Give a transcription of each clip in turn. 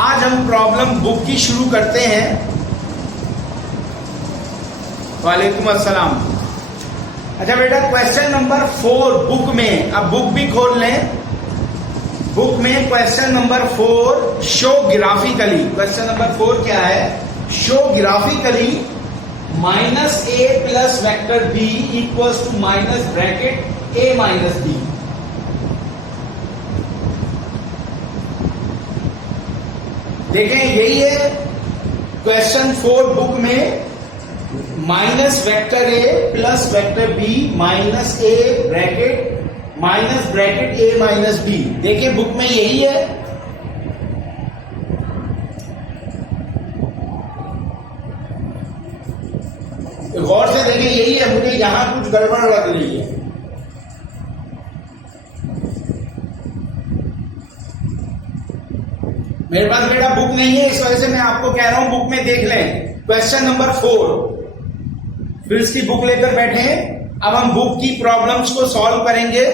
आज हम problem book की शुरू करते हैं। वालेकुम अस्सलाम। अच्छा बेटा, क्वेश्चन नंबर 4 बुक में, अब बुक भी खोल लें। बुक में question number 4, show graphically. Question number 4 क्या है? Show graphically -a plus vector b equals to minus bracket a minus b। देखें, यही है क्वेश्चन 4 बुक में, minus vector a plus vector b minus a bracket minus bracket a minus b। देखिए book में यही है। गौर से देखिए, यही है। मुझे यहां कुछ गड़बड़ लग रही है। मेरे पास बेटा बुक नहीं है, इस वजह से मैं आपको कह रहा हूं बुक में देख लें। क्वेश्चन नंबर 4, फिर इसकी बुक लेकर बैठे हैं। अब हम बुक की प्रॉब्लम्स को सॉल्व करेंगे।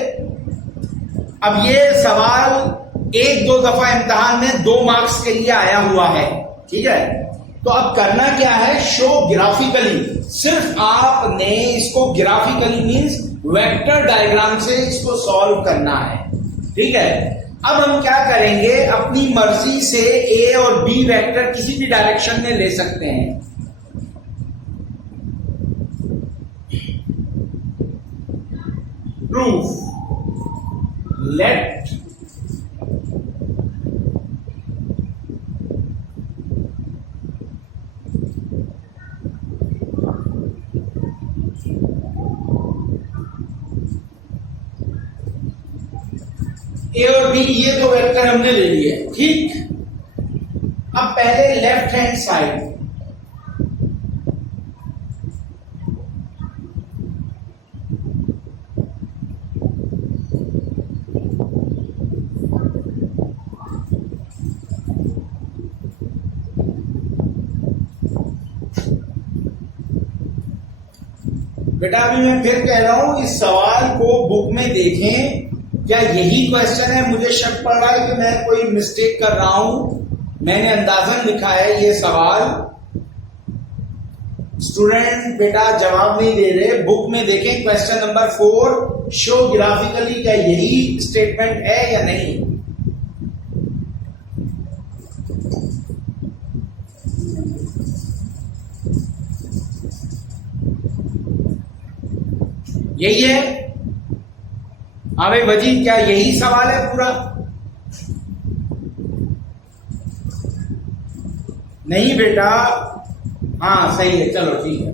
अब ये सवाल 1-2 दफा इम्तिहान में 2 मार्क्स के लिए आया हुआ है, ठीक है? तो अब करना क्या है? Show graphically. सिर्फ आपने इसको ग्राफिकली मींस वेक्टर डायग्राम से इसको सॉल्व करना है, ठीक है? अब हम क्या करेंगे, अपनी मर्जी से ए और बी वेक्टर किसी भी डायरेक्शन में ले सकते हैं। प्रूफ, लेट ए और बी, ये 2 वेक्टर हमने ले लिए, ठीक? अब पहले लेफ्ट हैंड साइड, बेटा अभी मैं फिर कह रहा हूं, इस सवाल को बुक में देखें। क्या यही क्वेश्चन है? मुझे शक पड़ रहा है कि मैं कोई मिस्टेक कर रहा हूं। मैंने अंदाजन लिखा है ये सवाल। स्टूडेंट बेटा जवाब नहीं दे रहे। बुक में देखें क्वेश्चन नंबर 4, शो ग्राफिकली। क्या यही स्टेटमेंट है या नहीं? यही है? हाँ भाई वजी, क्या यही सवाल है पूरा? नहीं बेटा, हाँ सही है, चलो ठीक है।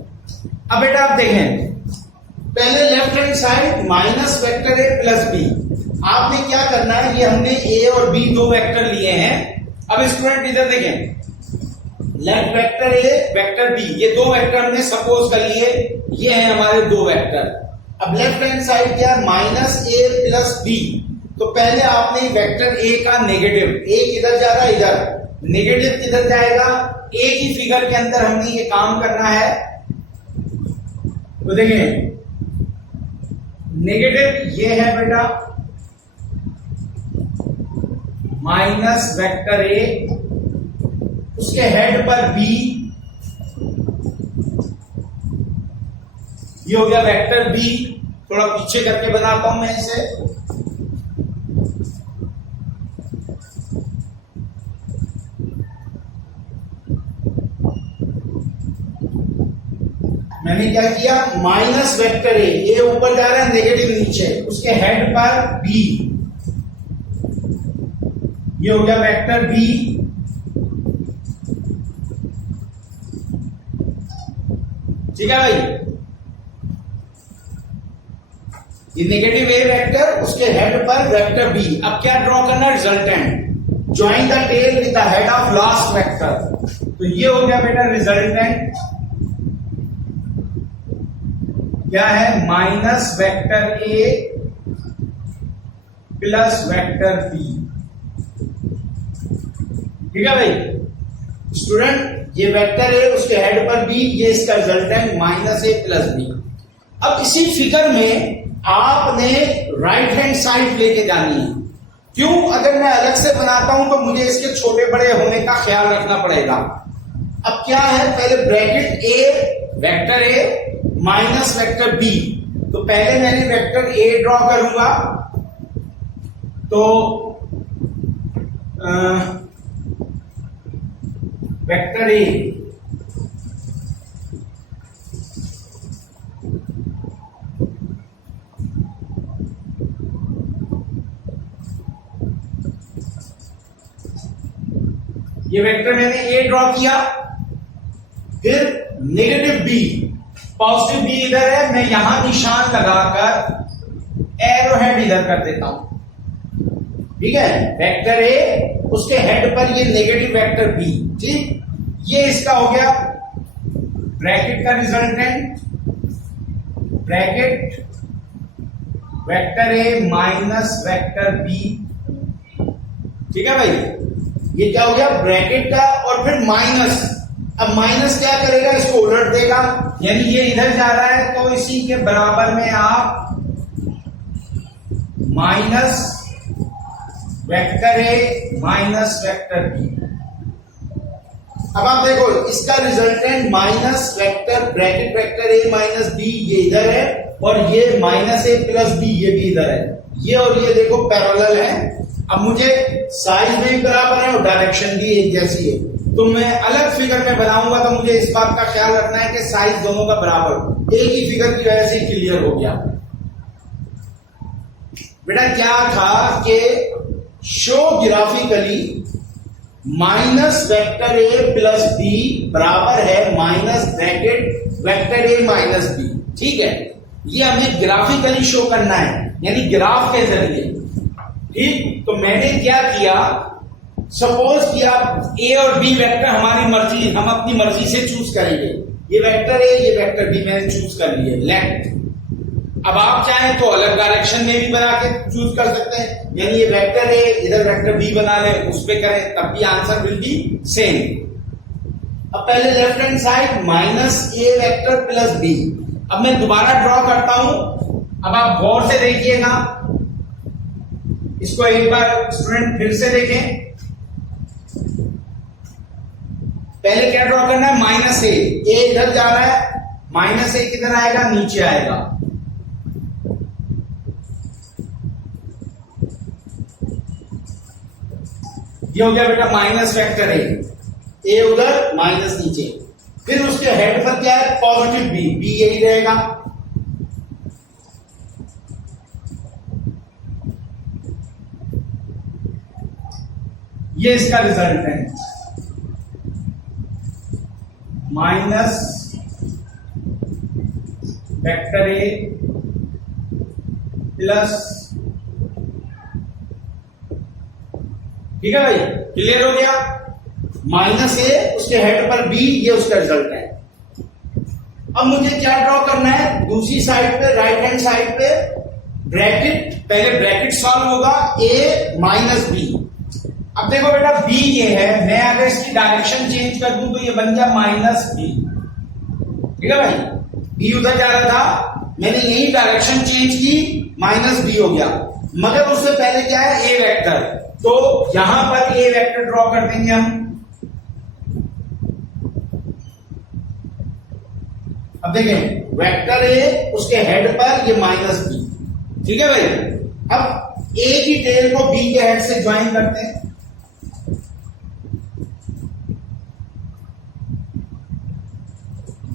अब बेटा आप देखें, पहले left hand side minus vector a plus b. आपने क्या करना है, ये हमने ए और बी 2 वेक्टर लिए हैं। अब स्टूडेंट इधर देखें, left vector a vector b, ये 2 वेक्टर हमने सपोज कर लिए, ये हैं हमारे 2 वेक्टर। अब लेफ्ट हैंड साइड क्या है? Minus a plus B. तो पहले आपने वेक्टर ए का नेगेटिव, ए किधर जा रहा है? इधर। नेगेटिव किधर जाएगा? ए की फिगर के अंदर हमने ये काम करना है। तो देखिए, नेगेटिव ये है बेटा माइनस वेक्टर ए, उसके हेड पर बी, ये हो गया वेक्टर बी। थोड़ा पीछे करके बनाता हूं मैं इसे। मैंने क्या किया, माइनस वेक्टर ए, ये ऊपर जा रहा है, नेगेटिव नीचे, उसके हेड पर बी, ये हो गया वेक्टर बी। ठीक है भाई, ये नेगेटिव ए वेक्टर, उसके हेड पर वेक्टर बी। अब क्या ड्रॉ करना? Resultant. Join the tail with the head of last vector. तो ये हो गया बेटा रिजल्टेंट, क्या है? Minus vector a plus vector b. ठीक है भाई स्टूडेंट, ये वेक्टर है, उसके हेड पर बी, ये इसका resultant minus a plus B. अब इसी फिगर में आपने राइट हैंड साइड लेके जानी है। क्यों? अगर मैं अलग से बनाता हूं तो मुझे इसके छोटे बड़े होने का ख्याल रखना पड़ेगा। अब क्या है, पहले bracket a, vector a minus vector b, तो पहले मैंने वेक्टर ए ड्रॉ करूंगा, तो वेक्टर ए ये वेक्टर मैंने ए ड्रॉ किया, फिर नेगेटिव बी, पॉजिटिव बी इधर है, मैं यहां निशान लगाकर एरो हेड इधर कर देता हूं, ठीक है। वेक्टर ए, उसके हेड पर ये नेगेटिव वेक्टर बी, ठीक। ये इसका हो गया ब्रैकेट का resultant, bracket vector a minus vector b, ठीक है भाई। ये क्या हो गया, ब्रैकेट का, और फिर माइनस। अब माइनस क्या करेगा, इसको उलट देगा, यानी ये इधर जा रहा है तो इसी के बराबर में आप minus vector a minus vector b. अब आप देखो इसका resultant minus vector bracket vector a minus b, ये इधर है, और ये माइनस ए प्लस बी, ये भी इधर है। ये और ये देखो पैरेलल है। अब मुझे साइज में भी बराबर है और डायरेक्शन भी एक जैसी है, तो मैं अलग फिगर में बनाऊंगा तो मुझे इस बात का ख्याल रखना है कि साइज दोनों का बराबर, एक ही फिगर की वजह से क्लियर हो गया। बेटा क्या था कि show graphically minus vector a plus b बराबर है minus bracket vector a minus b, ठीक है। ये हमें ग्राफिकली शो करना है, यानी ग्राफ के जरिए, ठीक। तो मैंने क्या किया, सपोज किया ए और बी वेक्टर हमारी मर्जी, हम अपनी मर्जी से चूज करेंगे। ये वेक्टर ए, ये वेक्टर बी मैंने चूज कर लिए, लेफ्ट। अब आप चाहें तो अलग डायरेक्शन में भी बना के चूज कर सकते हैं, यानी ये वेक्टर ए इधर वेक्टर बी बना ले, उस पे करें, तब भी आंसर विल बी सेम। अब पहले लेफ्ट हैंड साइड माइनस ए वेक्टर प्लस बी। अब मैं दोबारा ड्रॉ करता हूं, अब आप गौर से देखिएगा, इसको एक बार स्टूडेंट फिर से देखें। पहले क्या ड्रॉ करना है, माइनस ए इधर जा रहा है, माइनस ए किधर आएगा, नीचे आएगा। ये हो गया बेटा माइनस वेक्टर ए उधर माइनस नीचे। फिर उसके हेड पर क्या है, पॉजिटिव बी यही रहेगा। ये इसका रिजल्ट है, माइनस वेक्टर ए प्लस, ठीक है भाई, क्लियर हो गया। माइनस ए, उसके हेड पर बी, ये उसका रिजल्ट है। अब मुझे क्या ड्रॉ करना है, दूसरी साइड पे, राइट हैंड साइड पे ब्रैकेट, पहले ब्रैकेट सॉल्व होगा ए माइनस बी। अब देखो बेटा बी ये है, मैं अगर इसकी डायरेक्शन चेंज कर दूं तो ये बन गया माइनस बी, ठीक है भाई। बी उधर जा रहा था, मैंने यही डायरेक्शन चेंज की, माइनस बी हो गया। मगर उससे पहले क्या है, ए वेक्टर, तो यहां पर ए वेक्टर ड्रॉ कर देंगे हम। अब देखें वेक्टर ए, उसके हेड पर ये माइनस बी, ठीक है भाई। अब ए की टेल को बी के हेड से ज्वाइन करते हैं,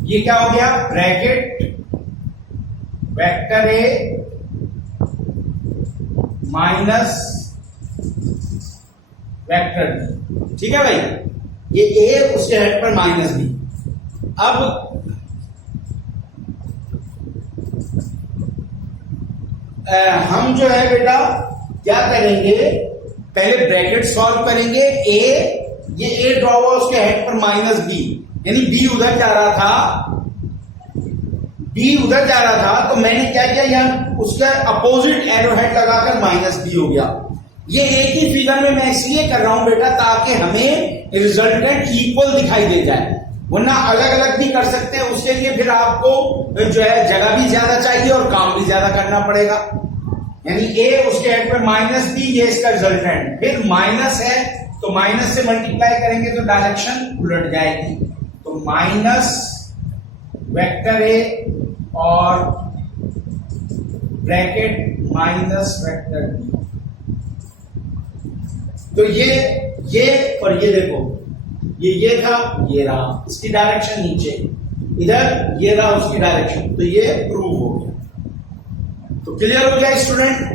ये क्या हो गया, bracket vector a minus vector b, ठीक है भाई। ये ए, उसके हेड पर माइनस बी। अब हम जो है बेटा क्या करेंगे, पहले ब्रैकेट सॉल्व करेंगे। ये ए ड्रॉ हुआ, उसके हेड पर माइनस बी, यानी बी उधर जा रहा था, तो मैंने क्या किया, यहां उसका अपोजिट एरो हेड लगाकर माइनस बी हो गया। ये एक ही फिगर में मैं इसलिए कर रहा हूं बेटा ताकि हमें रिजल्टेंट इक्वल दिखाई दे जाए, वरना अलग अलग भी कर सकते हैं। उसके लिए फिर आपको जो है जगह भी ज्यादा चाहिए और काम भी ज्यादा करना पड़ेगा। यानी ए उसके हेड पे माइनस बी, ये इसका रिजल्टेंट, फिर माइनस है तो माइनस से मल्टीप्लाई करेंगे तो डायरेक्शन उलट जाएगी। तो माइनस वेक्टर ए और ब्रैकेट माइनस वेक्टर बी। तो ये और ये देखो, ये था, ये रहा, इसकी डायरेक्शन नीचे, इधर ये रहा उसकी डायरेक्शन, तो ये प्रूव हो गया। तो क्लियर हो गया स्टूडेंट?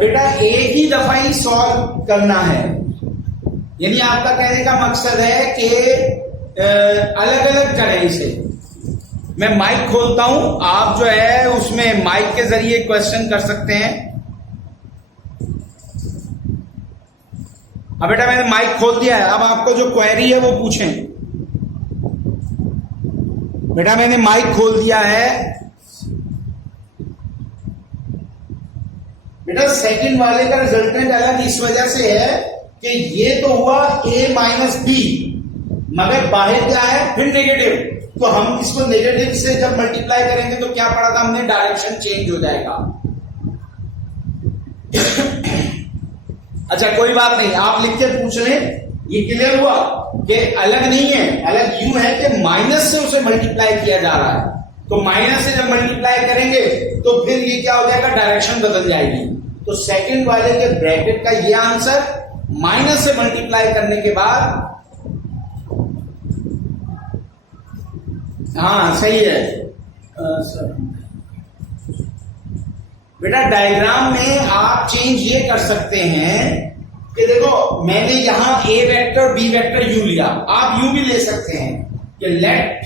बेटा एक ही दफा ही सॉल्व करना है, यानी आपका कहने का मकसद है कि अलग अलग तरह से मैं माइक खोलता हूं, आप जो है उसमें माइक के जरिए क्वेश्चन कर सकते हैं। अब बेटा मैंने माइक खोल दिया है, अब आपको जो क्वेरी है वो पूछें। बेटा मैंने माइक खोल दिया है। बेटा सेकंड वाले का रिजल्टेंट अलग इस वजह से है कि ये तो हुआ a माइनस बी, मगर बाहर क्या है फिर नेगेटिव, तो हम इसको नेगेटिव से जब मल्टीप्लाई करेंगे तो क्या पढ़ा था हमने, डायरेक्शन चेंज हो जाएगा। अच्छा कोई बात नहीं, आप लिख के पूछ लें, ये क्लियर हुआ कि अलग नहीं है, अलग यूं है कि माइनस से उसे मल्टीप्लाई किया जा रहा है, तो माइनस से जब मल्टीप्लाई करेंगे तो फिर ये क्या हो जाएगा, डायरेक्शन बदल जाएगी। तो सेकंड वाले के ब्रैकेट का ये आंसर माइनस से मल्टीप्लाई करने के बाद, हाँ सही है सर। बेटा डायग्राम में आप चेंज ये कर सकते हैं कि देखो मैंने यहां ए वेक्टर बी वेक्टर यू लिया, आप यू भी ले सकते हैं कि लेट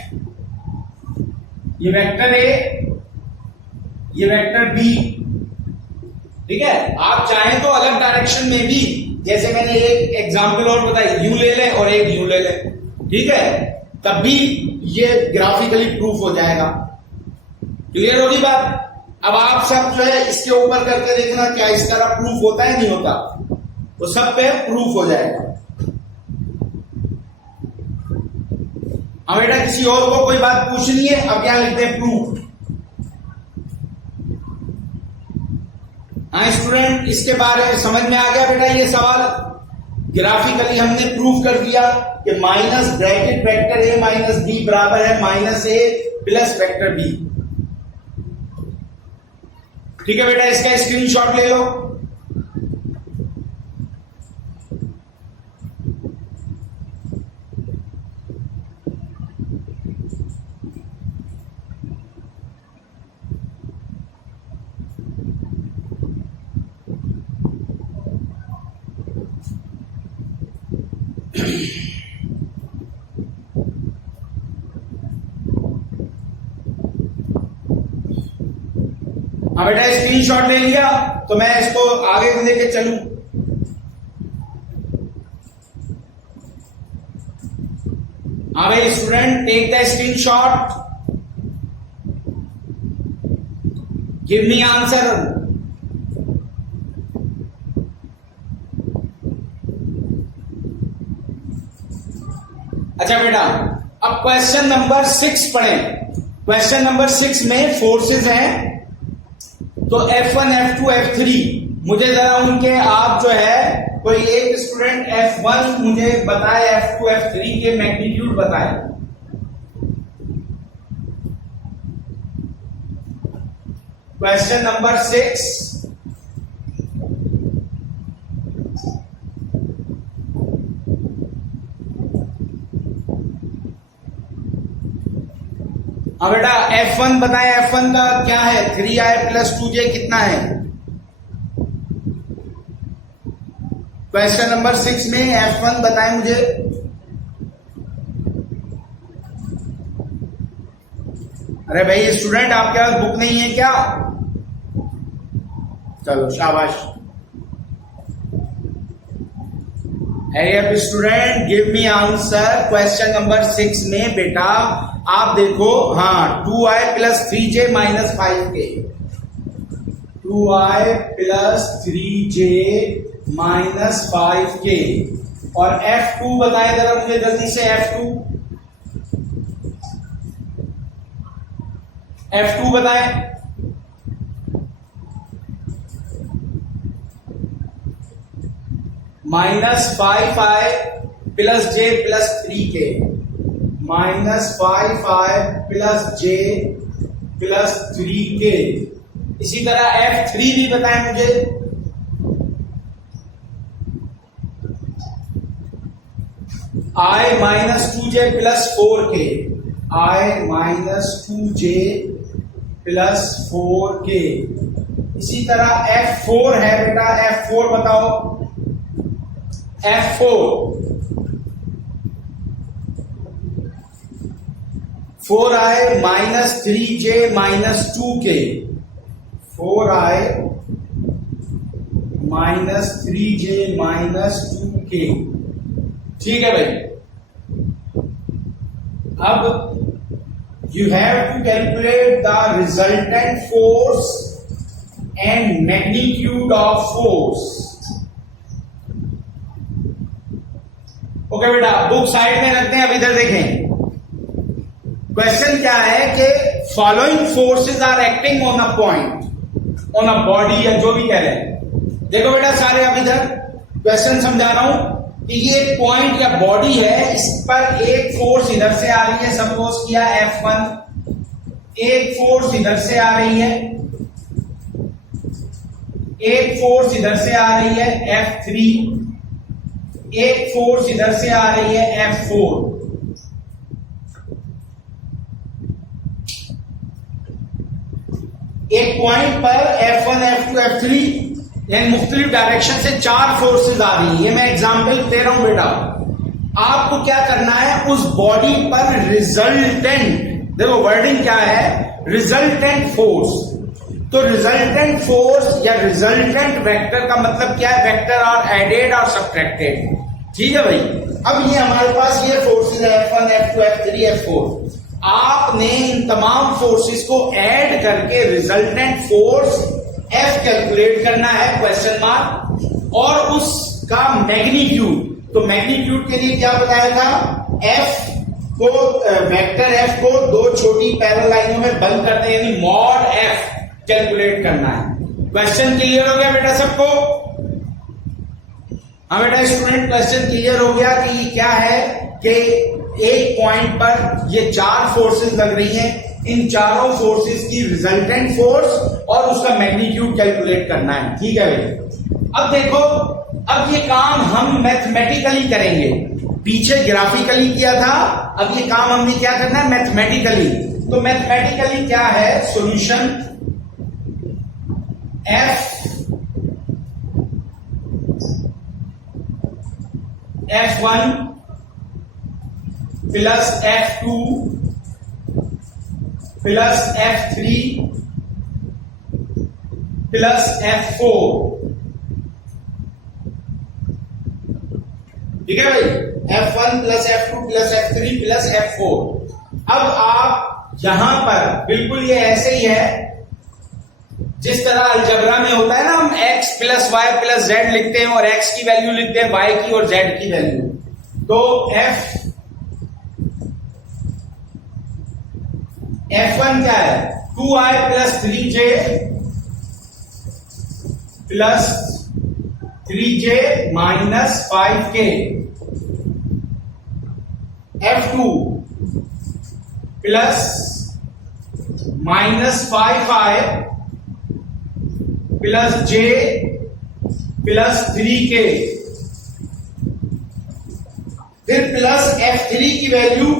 ये वेक्टर ए ये वेक्टर बी, ठीक है। आप चाहें तो अलग डायरेक्शन में भी, जैसे मैंने एक एग्जांपल और बताई, यू ले लें और एक यू ले लें, ठीक है, तब भी ये ग्राफिकली प्रूफ हो जाएगा। क्लियर होगी बात? अब आप सब जो है इसके ऊपर करके देखना क्या इस तरह प्रूफ होता है नहीं होता, तो सब पे प्रूफ हो जाएगा। अब बेटा किसी और को कोई बात पूछनी है, अब यहां लिखते हैं प्रूफ। हाँ स्टूडेंट, इसके बारे में समझ में आ गया बेटा? ये सवाल ग्राफिकली हमने प्रूफ कर दिया कि minus bracket vector a minus b बराबर है minus a plus vector b. ठीक है बेटा, इसका स्क्रीनशॉट ले लो। हाँ बेटा स्क्रीनशॉट ले लिया, तो मैं इसको आगे लेके चलूं। हाँ भाई student, take the screenshot, give me answer. अच्छा बेटा, अब क्वेश्चन नंबर 6 पढ़ें। क्वेश्चन नंबर 6 में फोर्सेस हैं, तो F1 F2 F3 मुझे जरा उनके, आप जो है कोई एक स्टूडेंट F1 मुझे बताए, F2 F3 के मैग्नीट्यूड बताए। क्वेश्चन नंबर 6, अब बेटा F1 बताएं, F1 का क्या है, 3i प्लस 2j कितना है। क्वेश्चन नंबर 6 में F1 बताएं मुझे। अरे भाई स्टूडेंट, आपके पास बुक नहीं है क्या? चलो शाबाश। Hurry up student, give me answer. Question number 6 में बेटा आप देखो, हाँ 2i plus 3j minus 5k, 2i plus 3j minus 5k, और F2 बताएं जरा मुझे जल्दी से। F2 F2 बताएं। -5i प्लस जे प्लस 3k, -5i प्लस जे प्लस 3k। इसी तरह F3 भी बताएं मुझे। I minus 2j plus 4k, I minus 2j plus 4k। इसी तरह F4 है बेटा, F4 बताओ। F4 4i minus 3j minus 2k, 4i minus 3j minus 2k। ठीक है भाई। अब you have to calculate the resultant force and magnitude of force. Okay बेटा, बुक साइड में रखते हैं। अब इधर देखें, क्वेश्चन क्या है कि following forces are acting on a point, on a body, या जो भी कह रहे हैं। देखो बेटा सारे, अब इधर क्वेश्चन समझा रहा हूं कि ये पॉइंट या बॉडी है, इस पर एक फोर्स इधर से आ रही है, सपोज किया F1, एक फोर्स इधर से आ रही है, एक फोर्स इधर से आ रही है F3, एक फोर्स इधर से आ रही है F4। एक पॉइंट पर F1, F2, F3 यानी मुख्तलिफ डायरेक्शन से 4 फोर्सेस आ रही है। ये मैं एग्जांपल दे रहा हूं बेटा। आपको क्या करना है, उस बॉडी पर रिजल्टेंट, देखो वर्डिंग क्या है, रिजल्टेंट फोर्स। तो रिजल्टेंट फोर्स या रिजल्टेंट वेक्टर का मतलब क्या है, वेक्टर और एडेड और सब्ट्रैक्टेड। ठीक है भाई। अब ये हमारे पास ये फोर्सेस है F1, F2, F3, F4। आपने इन तमाम फोर्सेस को ऐड करके रिजल्टेंट फोर्स F कैलकुलेट करना है, क्वेश्चन मार्क, और उसका मैग्नीट्यूड। तो मैग्नीट्यूड के लिए क्या बताया था, F को, वेक्टर F को 2 छोटी पैरेलल लाइनों में बंद करते हैं, यानी मॉड F कैलकुलेट करना है। क्वेश्चन क्लियर हो गया बेटा सबको? हाँ बेटा स्टूडेंट, क्वेश्चन क्लियर हो गया कि ये क्या है कि एक पॉइंट पर ये 4 फोर्सेस लग रही हैं, इन चारों फोर्सेस की रिजल्टेंट फोर्स और उसका मैग्नीट्यूड कैलकुलेट करना है। ठीक है भाई। अब देखो, अब ये काम हम मैथमेटिकली करेंगे। पीछे ग्राफिकली किया था, अब ये काम हमने क्या करना है, मैथमेटिकली। तो मैथमेटिकली क्या है, solution F1 plus F2 plus F3 plus F4। ठीक है भाई, F1 plus F2 plus F3 plus F4। अब आप यहां पर बिल्कुल ये ऐसे ही है जिस तरह अलजबरा में होता है ना, हम x plus y plus z लिखते हैं और x की वैल्यू लिखते हैं, y की और z की वैल्यू। तो F1 क्या है, 2i plus 3j plus 3j minus 5k। F2 plus minus 5i plus j plus 3k, फिर प्लस F3 की वैल्यू।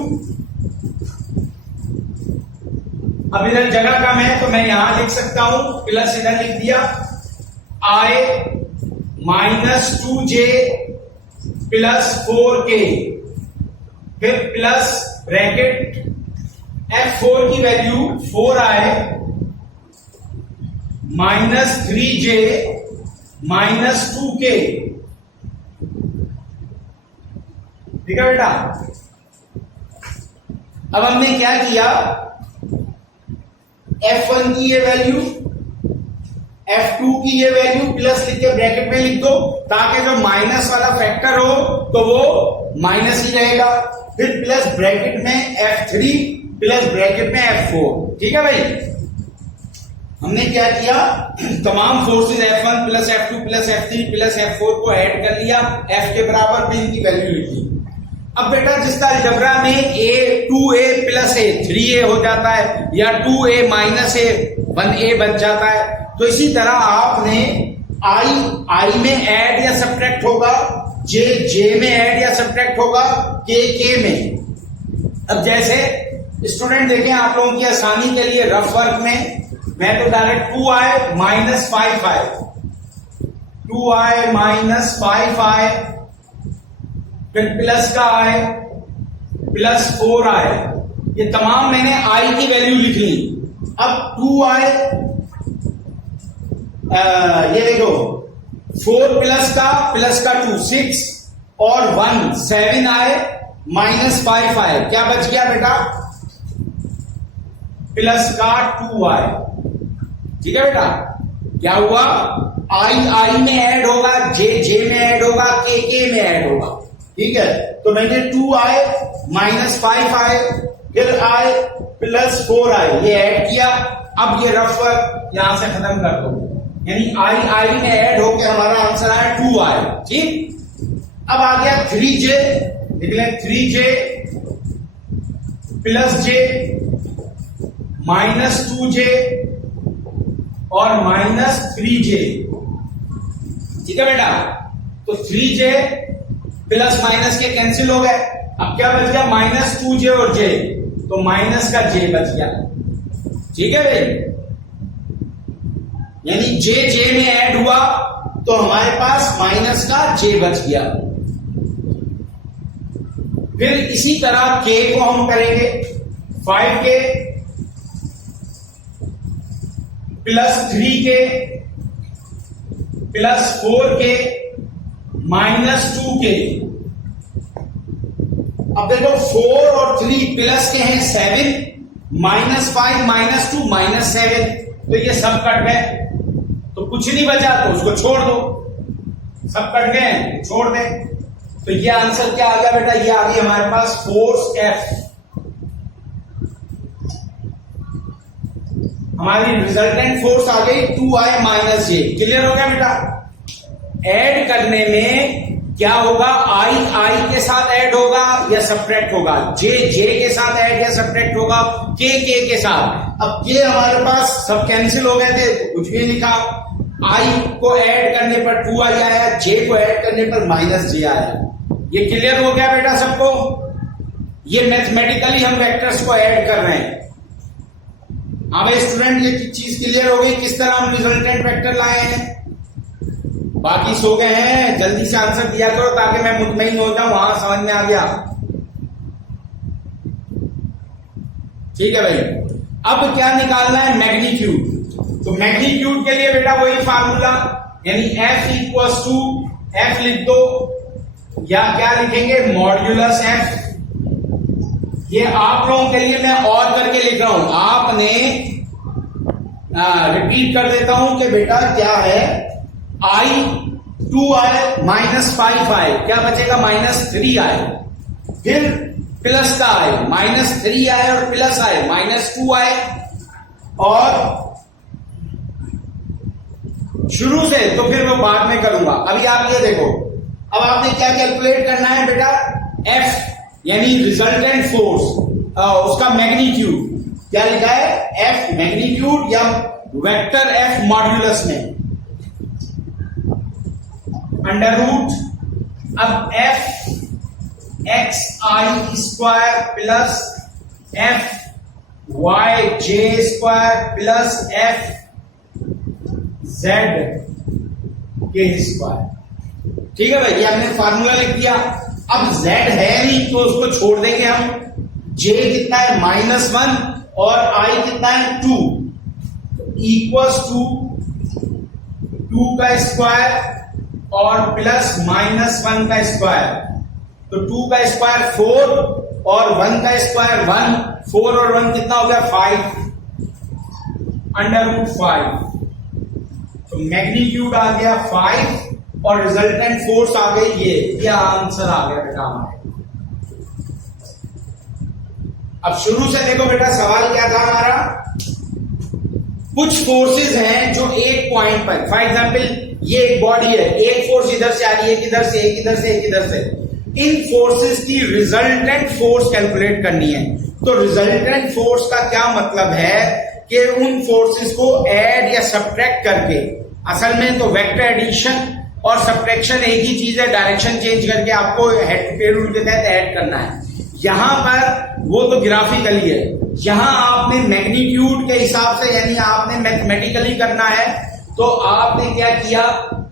अब इधर जगह कम है तो मैं यहां लिख सकता हूं, प्लस इधर लिख दिया, i minus 2j plus 4k, फिर प्लस ब्रैकेट F4 की value 4i minus 3j minus 2k। ठीक है बेटा। अब हमने क्या किया, F1 की ये वैल्यू, F2 की ये वैल्यू प्लस लिख के ब्रैकेट में लिख दो, ताकि जो माइनस वाला फैक्टर हो तो वो माइनस ही रहेगा। फिर प्लस ब्रैकेट में F3 प्लस ब्रैकेट में F4। ठीक है भाई, हमने क्या किया, तमाम forces F1 plus F2 plus F3 plus F4 को ऐड कर लिया, F के बराबर पे इनकी वैल्यू लिख ली। अब बेटा जिस तरह अलजेब्रा में a 2a plus a 3a हो जाता है या 2a माइनस a 1a बन जाता है, तो इसी तरह आपने i में ऐड या सब्ट्रैक्ट होगा, j में ऐड या सब्ट्रैक्ट होगा, k में। अब जैसे स्टूडेंट देखें, आप लोगों की आसानी के लिए रफ वर्क में मैं तो direct 2i minus 5i, 2i minus 5i, फिर प्लस का i प्लस 4i, ये तमाम मैंने i की वैल्यू लिख ली। अब 2i ये देखो 4 प्लस का 2 6 और 1 7i माइनस 5i, क्या बच गया बेटा, प्लस का 2i। ठीक है बेटा, क्या हुआ, i में ऐड होगा, j में ऐड होगा, k में ऐड होगा। ठीक है, तो मैंने 2i माइनस 5i फिर i प्लस 4i ये ऐड किया। अब ये रफ वर्क यहां से खत्म कर दो, यानी i में ऐड होकर हमारा आंसर आया 2i। ठीक, अब आ गया 3j, लिख लें 3j plus j minus 2j और माइनस 3j। ठीक है बेटा, तो 3j प्लस माइनस के कैंसिल हो गए, अब क्या बच गया, माइनस 2j और j, तो माइनस का j बच गया। ठीक है भाई, यानी j में ऐड हुआ तो हमारे पास माइनस का j बच गया। फिर इसी तरह k को हम करेंगे 5k plus 3k plus 4k minus 2k। अब देखो 4 और 3 प्लस के हैं 7, माइनस 5 माइनस 2 माइनस 7, तो ये सब कट गए, तो कुछ नहीं बचा तो उसको छोड़ दो, सब कट गए छोड़ दे। तो ये आंसर क्या आ गया बेटा, ये आ गई हमारे पास फोर्स F। हमारी रिजल्टेंट फोर्स आ गई 2i माइनस j। क्लियर हो गया बेटा, ऐड करने में क्या होगा, i के साथ ऐड होगा या सब्ट्रैक्ट होगा, j के साथ ऐड या सब्ट्रैक्ट होगा, k के साथ। अब k हमारे पास सब कैंसिल हो गए थे तो कुछ भी लिखा, i को ऐड करने पर 2i आया, j को ऐड करने पर माइनस j आया। ये क्लियर हो गया बेटा सबको, ये मैथमेटिकली हम वेक्टर्स को ऐड कर रहे हैं। हाँ भाई स्टूडेंट, ये चीज क्लियर हो गई किस तरह हम रिजल्टेंट वेक्टर लाए हैं। बाकी सो गए हैं, जल्दी से आंसर दिया करो ताकि मैं मुतमईन हो जाऊं, वहां समझ में आ गया। ठीक है भाई, अब क्या निकालना है, मैग्नीट्यूड। तो मैग्नीट्यूड के लिए बेटा वही फार्मूला, यानी F इक्वल्स टू F लिख दो या क्या लिखेंगे, मॉड्यूलस F। ये आप लोगों के लिए मैं और करके लिख रहा हूं, आपने रिपीट कर देता हूं कि बेटा क्या है, i 2i माइनस 5i, क्या बचेगा, माइनस 3i, फिर प्लस का i माइनस 3i और प्लस i माइनस 2i, और शुरू से तो फिर वो बाद में करूंगा। अभी आप ये देखो, अब आपने क्या कैलकुलेट करना है बेटा, F यानी रिजल्टेंट फोर्स, उसका मैग्नीट्यूड क्या लिखा है, F मैग्नीट्यूड या वेक्टर F मॉड्यूलस में अंडर रूट, अब F X I square plus F Y J square plus F Z K square. ठीक है भाई, ये हमने फार्मूला लिख दिया। अब z है नहीं तो उसको छोड़ देंगे हम, j कितना है -1 और i कितना है 2, इक्वल्स टू 2 का स्क्वायर और प्लस -1 का स्क्वायर, तो 2 का स्क्वायर 4 और 1 का स्क्वायर 1, 4 और 1 कितना हो गया 5, अंडर रूट 5। तो मैग्नीट्यूड आ गया 5 और रिजल्टेंट फोर्स आ गई ये आंसर आ गया बेटा हमारे। अब शुरू से देखो बेटा, सवाल क्या था हमारा, कुछ फोर्सेस हैं जो एक पॉइंट पर, फॉर एग्जांपल ये एक बॉडी है, एक फोर्स इधर से आ रही है, एक इधर से, एक इधर से, एक इधर से, इन फोर्सेस की रिजल्टेंट फोर्स कैलकुलेट करनी है। तो रिजल्टेंट फोर्स का क्या मतलब है कि उन फोर्सेस को ऐड या सब्ट्रैक्ट करके, असल में तो वेक्टर एडिशन और सब्ट्रैक्शन एक ही चीज है, डायरेक्शन चेंज करके आपको हेड टू टेल रूल के तहत ऐड करना है। यहां पर वो तो ग्राफिकली है, यहां आपने मैग्नीट्यूड के हिसाब से, यानी आपने मैथमेटिकली करना है। तो आपने क्या किया,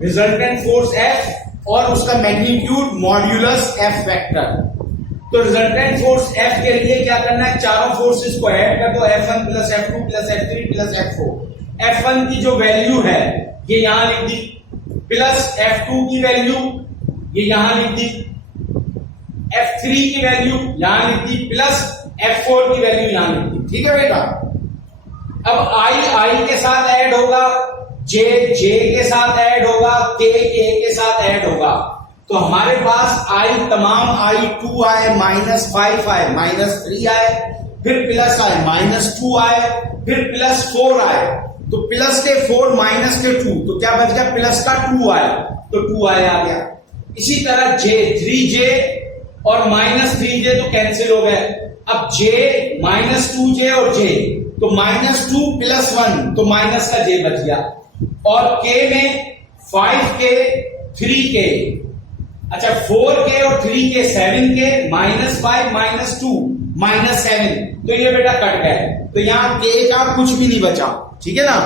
रिजल्टेंट फोर्स F और उसका मैग्नीट्यूड मॉड्यूलस F वेक्टर। तो रिजल्टेंट फोर्स F के लिए क्या करना है, चारों फोर्सेस को ऐड कर दो, F1 plus F2 plus F3 plus F4। F1 की जो वैल्यू है ये यहां लिख दी, प्लस F2 की वैल्यू ये यहां लिख दी, F3 की वैल्यू यहां लिख दी, प्लस F4 की वैल्यू यहां लिख दी। ठीक है बेटा। अब I के साथ ऐड होगा, J के साथ ऐड होगा, K के साथ ऐड होगा। तो हमारे पास I तमाम I 2 आए, -5 आए, -3 आए, फिर प्लस आए, -2 आए, फिर +4 आए। तो प्लस के 4 माइनस के 2, तो क्या बच गया, प्लस का 2 आया, तो 2 आया आ गया। इसी तरह J 3J और -3J तो कैंसिल हो गए। अब J -2J और J, तो -2 + 1, तो माइनस का J बच गया। और K में 5K 3K, अच्छा 4K और 3K 7K, -5 -2 -7, तो ये बेटा कट गए। तो यहां K का कुछ भी नहीं बचा। ठीक है ना,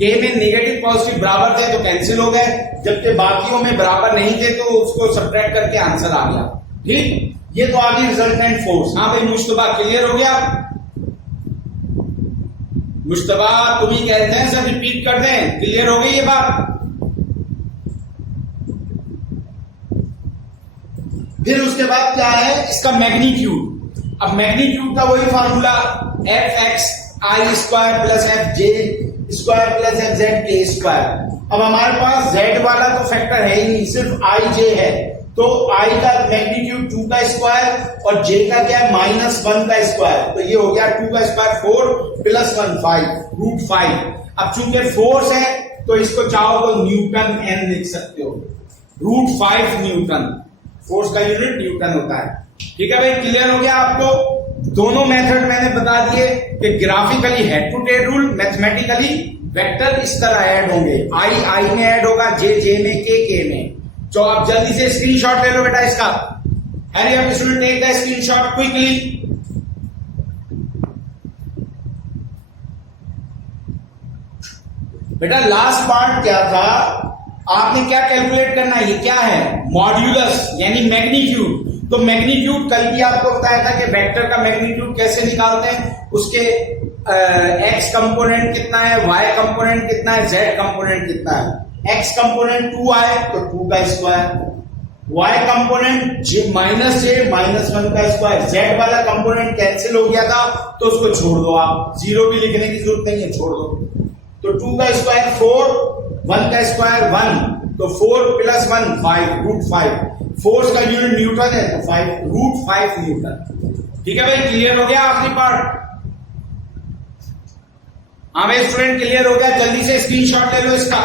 K में नेगेटिव पॉजिटिव बराबर थे तो कैंसिल हो गए, जबकि बाकियों में बराबर नहीं थे तो उसको सब्ट्रैक्ट करके आंसर आ गया। ठीक, ये तो आ गई रिजल्टेंट फोर्स। हाँ भाई मुश्तबा, क्लियर हो गया? मुश्तबा तुम ही कहते हैं, सर रिपीट कर दें, क्लियर हो गई ये बात? फिर उसके बाद क्या है, इसका मैग्नीट्यूड। अब मैग्नीट्यूड का वही formula, Fx I square plus Fj square plus Fz k square. अब हमारे पास Z वाला तो फैक्टर है ही नहीं, सिर्फ Ij है, तो I का मैग्नीट्यूड 2 का स्क्वायर और J का क्या है, -1 का स्क्वायर। तो ये हो गया 2 का स्क्वायर 4 + 1 5, √5। अब चूंकि फोर्स है तो इसको चाहो तो न्यूटन n लिख सकते हो, √5 न्यूटन। फोर्स का यूनिट न्यूटन होता है। ठीक है भाई, क्लियर हो गया आपको? दोनों मेथड मैंने बता दिए कि graphically head to tail rule, mathematically vector इस तरह ऐड होंगे, I में ऐड होगा, J में, K में। तो आप जल्दी से स्क्रीनशॉट ले लो बेटा इसका। Hurry up student, take the screenshot quickly. बेटा लास्ट पार्ट क्या था, आपने क्या कैलकुलेट करना है, ये क्या है, मॉड्यूलस यानी मैग्नीट्यूड। तो मैग्नीट्यूड कल भी आपको बताया था कि वेक्टर का मैग्नीट्यूड कैसे निकालते हैं, उसके x कंपोनेंट कितना है, y कंपोनेंट कितना है, z कंपोनेंट कितना है। x कंपोनेंट 2 आए तो 2 का स्क्वायर, y कंपोनेंट -j -1 का स्क्वायर, z वाला कंपोनेंट कैंसिल हो गया था तो उसको छोड़ दो, आप 0 भी लिखने की जरूरत नहीं है, छोड़ दो। तो 2 का स्क्वायर 4, 1 का स्क्वायर 1, तो 4 + 1 5, √5। फोर्स का यूनिट न्यूटन है तो 5 न्यूटन। ठीक है भाई, क्लियर हो गया आखिरी पार्ट? हाँ भाई स्टूडेंट, क्लियर हो गया? जल्दी से स्क्रीनशॉट ले लो इसका।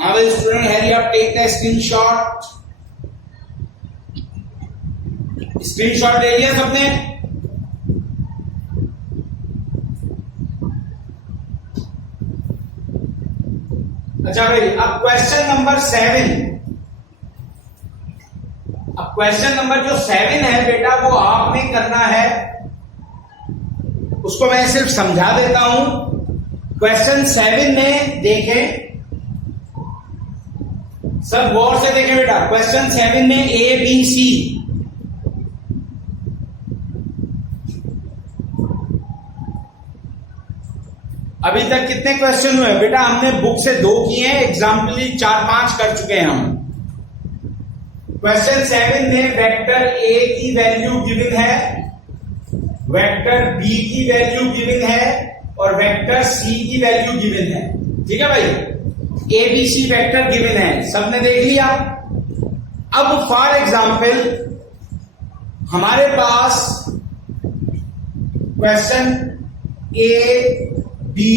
हाँ भाई student, hurry up, take the screenshot. Screenshot ले लिया सबने? अच्छा भाई, अब क्वेश्चन नंबर 7। अब क्वेश्चन नंबर जो 7 है बेटा, वो आपने करना है, उसको मैं सिर्फ समझा देता हूं। क्वेश्चन 7 में देखें, सब गौर से देखें बेटा। क्वेश्चन 7 में ABC, अभी तक कितने क्वेश्चन हुए बेटा? हमने बुक से 2 किए हैं, एग्जाम्पली 4-5 कर चुके हैं हम। क्वेश्चन 7 में वेक्टर A की वैल्यू गिवन है, वेक्टर B की वैल्यू गिवन है और वेक्टर C की वैल्यू गिवन है। ठीक है भाई, ABC वेक्टर गिवन है, सबने देख लिया। अब फॉर एग्जाम्पल हमारे पास क्वेश्चन ए, बी,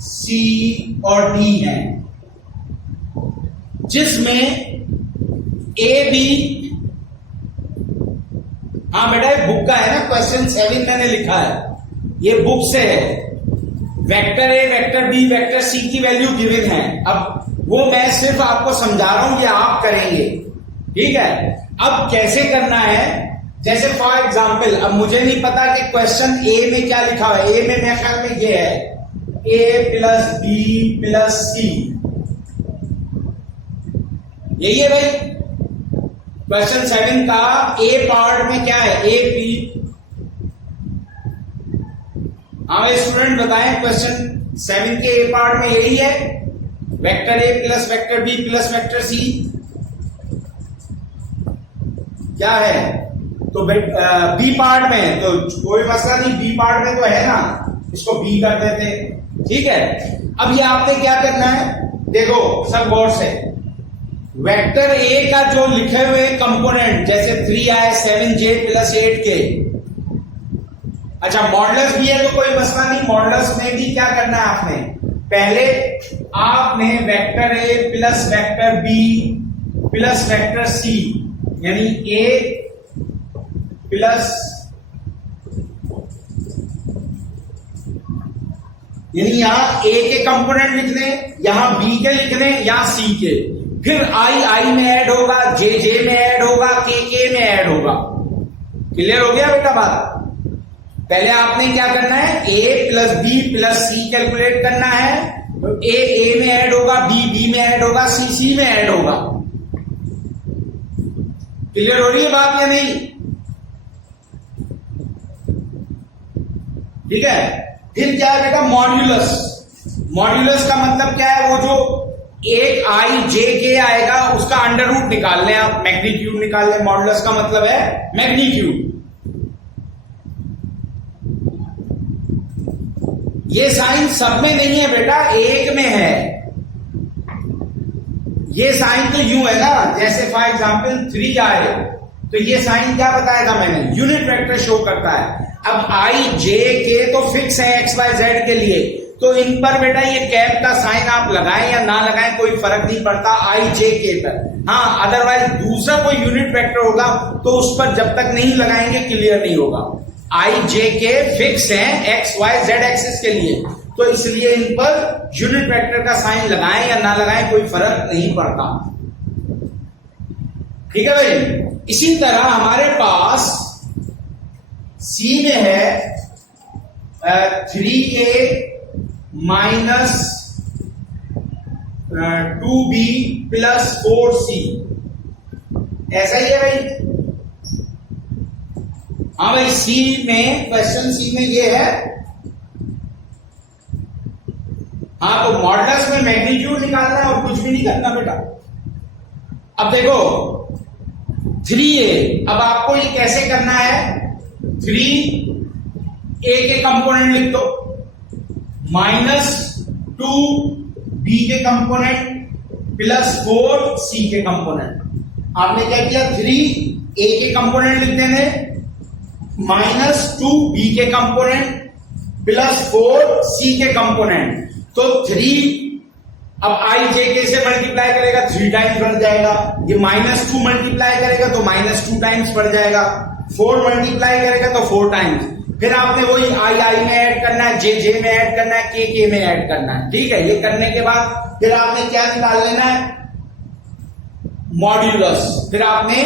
सी और डी है, जिसमें ए बी, हाँ बेटा ये बुक का है ना, क्वेश्चन 7 मैंने लिखा है, ये बुक से है। Vector a, vector b, vector c की वैल्यू गिवन है। अब वो मैं सिर्फ आपको समझा रहा हूं, ये आप करेंगे, ठीक है। अब कैसे करना है, जैसे फॉर एग्जाम्पल, अब मुझे नहीं पता कि क्वेश्चन ए में क्या लिखा हुआ है। ए में मेरे ख्याल में ये है, ए प्लस बी प्लस सी, यही है भाई। क्वेश्चन 7 का ए पार्ट में क्या है, ए बी। हाँ स्टूडेंट बताएं, क्वेश्चन 7 के ए पार्ट में यही है, vector a plus vector b plus vector c, क्या है। तो बी पार्ट में तो कोई मसला नहीं, बी पार्ट में तो है ना, इसको बी कर देते, ठीक है। अब ये आपने क्या करना है, देखो सब गौर से, वेक्टर ए का जो लिखे हुए कंपोनेंट, जैसे 3i 7j प्लस 8k, अच्छा मॉडुलस भी है तो कोई मसला नहीं, मॉडुलस में भी क्या करना है आपने, पहले आपने vector a plus vector b plus vector c, यानी ए प्लस, यानी यहां ए के कंपोनेंट लिखने, यहां बी के लिखने, यहां सी के, फिर आई में ऐड होगा, जे में ऐड होगा, के में ऐड होगा। क्लियर हो गया बेटा बात। पहले आपने क्या करना है, ए प्लस बी प्लस सी कैलकुलेट करना है, तो ए में ऐड होगा, बी में ऐड होगा, सी में ऐड होगा। क्लियर हो रही है बात या नहीं, ठीक है। फिर क्या है बेटा, मॉड्यूलस। मॉड्यूलस का मतलब क्या है, वो जो एक आई जे के आएगा उसका अंडर रूट निकाल लें आप, मैग्नीट्यूड निकाल लें। मॉडुलस का मतलब है मैग्नीट्यूड। ये साइन सब में नहीं है बेटा, एक में है। ये साइन तो यूं है ना, जैसे फॉर एग्जांपल 3 आए तो ये साइन क्या बताया था मैंने, यूनिट वेक्टर शो करता है। अब आई जे के तो फिक्स है एक्स वाई जेड के लिए, तो इन पर बेटा ये कैप का साइन आप लगाएं या ना लगाएं कोई फर्क नहीं पड़ता आई जे के पर। हाँ अदरवाइज दूसरा कोई यूनिट वेक्टर होगा तो उस पर जब तक नहीं लगाएंगे क्लियर नहीं होगा। आई जे के फिक्स है एक्स वाई जेड एक्सिस के लिए, तो इसलिए इन पर यूनिट वेक्टर का साइन लगाएं या ना लगाएं कोई फर्क नहीं पड़ता, ठीक है भाई। इसी तरह हमारे पास सी में है 3a minus 2b plus 4c, ऐसा ही है भाई। हाँ भाई सी में, क्वेश्चन सी में ये है। हाँ तो मॉडुलस में मैग्नीट्यूड निकालना है और कुछ भी नहीं करना बेटा। अब देखो 3a, अब आपको ये कैसे करना है, 3a के कंपोनेंट लिख दो, माइनस 2b के कंपोनेंट प्लस 4c के कंपोनेंट। आपने क्या किया, 3a के कंपोनेंट लिख देने, माइनस 2b के कंपोनेंट प्लस 4c के कंपोनेंट। तो 3 अब आई जे के से मल्टीप्लाई करेगा 3 टाइम्स बढ़ जाएगा, ये -2 मल्टीप्लाई करेगा तो -2 टाइम्स बढ़ जाएगा, 4 मल्टीप्लाई करेगा तो 4 टाइम्स। फिर आपने वही आई में ऐड करना है, जे में ऐड करना है, के में ऐड करना है, ठीक है। ये करने के बाद फिर आपने क्या निकाल लेना है, मॉड्यूलस। फिर आपने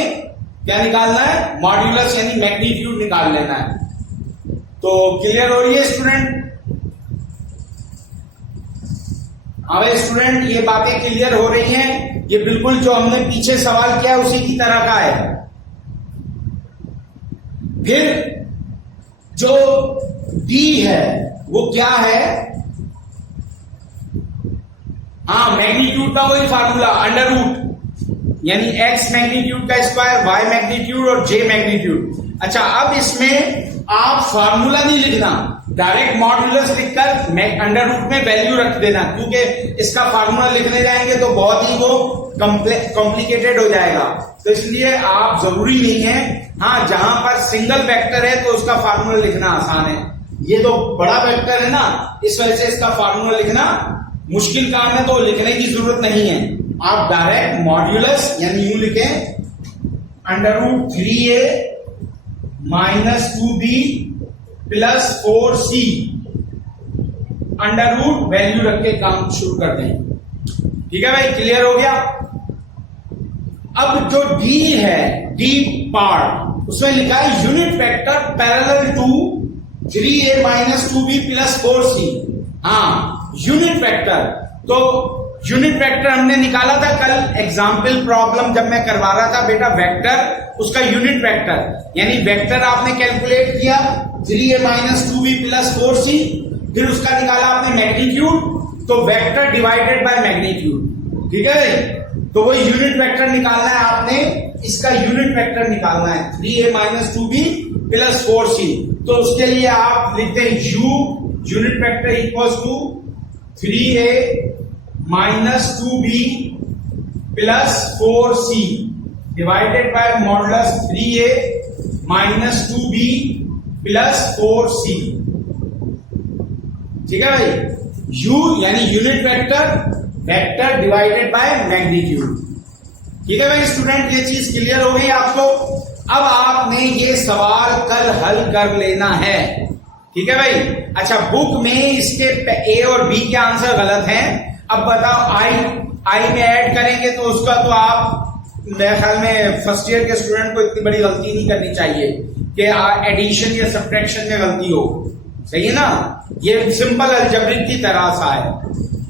क्या निकालना है, मॉड्यूलस यानी मैग्नीट्यूड निकाल लेना है। तो क्लियर हो रही है स्टूडेंट? हाँ भाई स्टूडेंट, ये बातें क्लियर हो रही हैं। ये बिल्कुल जो हमने पीछे सवाल किया उसी की तरह का है। फिर जो D है वो क्या है, हाँ मैग्नीट्यूड का वही फार्मूला, अंडर रूट यानी x मैग्नीट्यूड का स्क्वायर, y मैग्नीट्यूड और j मैग्नीट्यूड। अच्छा अब इसमें आप फार्मूला नहीं लिखना, डायरेक्ट मॉड्यूलस लिखकर अंडर रूट में वैल्यू रख देना, क्योंकि इसका फार्मूला लिखने जाएंगे तो बहुत ही वो कॉम्प्लिकेटेड हो जाएगा, तो इसलिए आप जरूरी नहीं है। हाँ, जहां पर सिंगल वेक्टर है तो उसका फार्मूला लिखना आसान है, ये तो बड़ा वेक्टर है ना, इस वजह से इसका फार्मूला लिखना मुश्किल काम है, तो लिखने की जरूरत नहीं है। आप डायरेक्ट मॉड्यूलस यानी यूं लिखें, under root 3a minus 2b plus 4c, under root value रख के काम शुरू कर दें। ठीक है भाई, क्लियर हो गया। अब जो d है, d पार्ट, उसमें लिखा है unit vector parallel to 3a minus 2b plus 4c। हाँ, यूनिट वेक्टर, तो यूनिट वेक्टर हमने निकाला था कल एग्जाम्पल प्रॉब्लम जब मैं करवा रहा था बेटा, वेक्टर उसका यूनिट वेक्टर यानी वेक्टर आपने कैलकुलेट किया 3a minus 2b plus 4c, फिर उसका निकाला आपने मैग्नीट्यूड, तो वेक्टर डिवाइडेड बाय मैग्नीट्यूड। ठीक है, तो वो यूनिट वेक्टर निकालना है आपने, इसका यूनिट वेक्टर निकालना है 3a minus 2b plus 4c। तो उसके लिए आप लिखते हैं u unit vector equals to 3a minus 2b plus 4c divided by modulus 3a minus 2b plus 4c। ठीक है भाई, u यानी unit vector, vector divided by magnitude. ठीक है भाई स्टूडेंट, ये चीज क्लियर हो गई आपको। अब आपने ये सवाल कल हल कर लेना है। ठीक है भाई, अच्छा बुक में इसके ए और बी के आंसर गलत हैं। अब बताओ आई में ऐड करेंगे तो उसका तो आप मेरे ख्याल में फर्स्ट ईयर के स्टूडेंट को इतनी बड़ी गलती नहीं करनी चाहिए कि एडिशन या सब्ट्रैक्शन में गलती हो, सही है ना, ये सिंपल अलजेब्रिक की तरह सा है।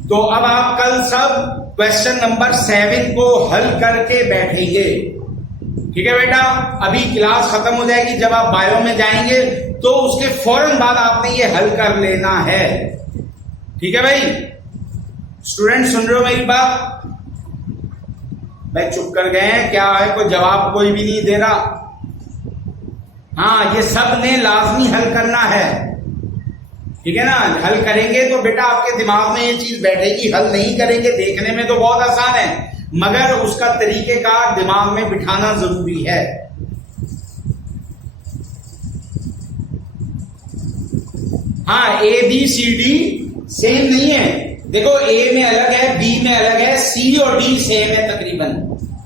तो अब आप कल सब क्वेश्चन नंबर 7 को हल करके बैठेंगे। ठीक है बेटा, अभी क्लास खत्म हो जाएगी, जब आप बायो में जाएंगे तो उसके फौरन बाद आपने ये हल कर लेना है। ठीक है भाई, स्टूडेंट सुन रहे हो मेरी बात? भाई चुप कर गए हैं क्या है, कोई जवाब कोई भी नहीं दे रहा। हाँ, ये सब ने लाजमी हल करना है। ठीक है ना, हल करेंगे तो बेटा आपके दिमाग में ये चीज बैठेगी। हल नहीं करेंगे, देखने में तो बहुत आसान है मगर उसका तरीकेकार दिमाग में बिठाना जरूरी है। हाँ, a b c d same नहीं है। देखो, ए में अलग है, बी में अलग है, सी और डी सेम है तकरीबन।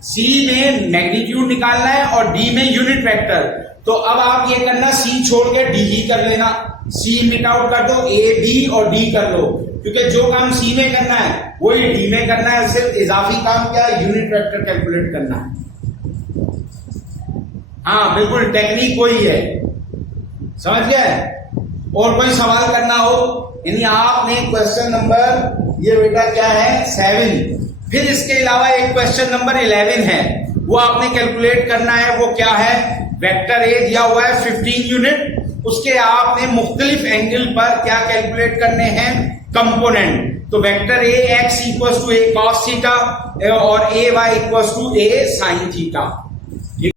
सी में मैग्नीट्यूड निकालना है और डी में यूनिट वेक्टर। तो अब आप ये करना, सी छोड़ के डी ही कर लेना, सी मिट आउट कर दो, ए बी और डी कर लो, क्योंकि जो काम सी में करना है वही डी में करना है। सिर्फ इजाफी काम क्या है, यूनिट वेक्टर कैलकुलेट करना है। हाँ बिल्कुल, टेक्निक वही है, समझ गए। और कोई सवाल करना हो, यानी आपने क्वेश्चन नंबर ये बेटा क्या है 7, फिर इसके अलावा एक क्वेश्चन नंबर 11 है, वो आपने कैलकुलेट करना है। वो क्या है, वेक्टर ए दिया हुआ है 15 यूनिट, उसके आपने मुख्तलिफ एंगल पर क्या कैलकुलेट करने हैं, कंपोनेंट। तो vector A X equal to A cos theta और A Y equal to A sine theta.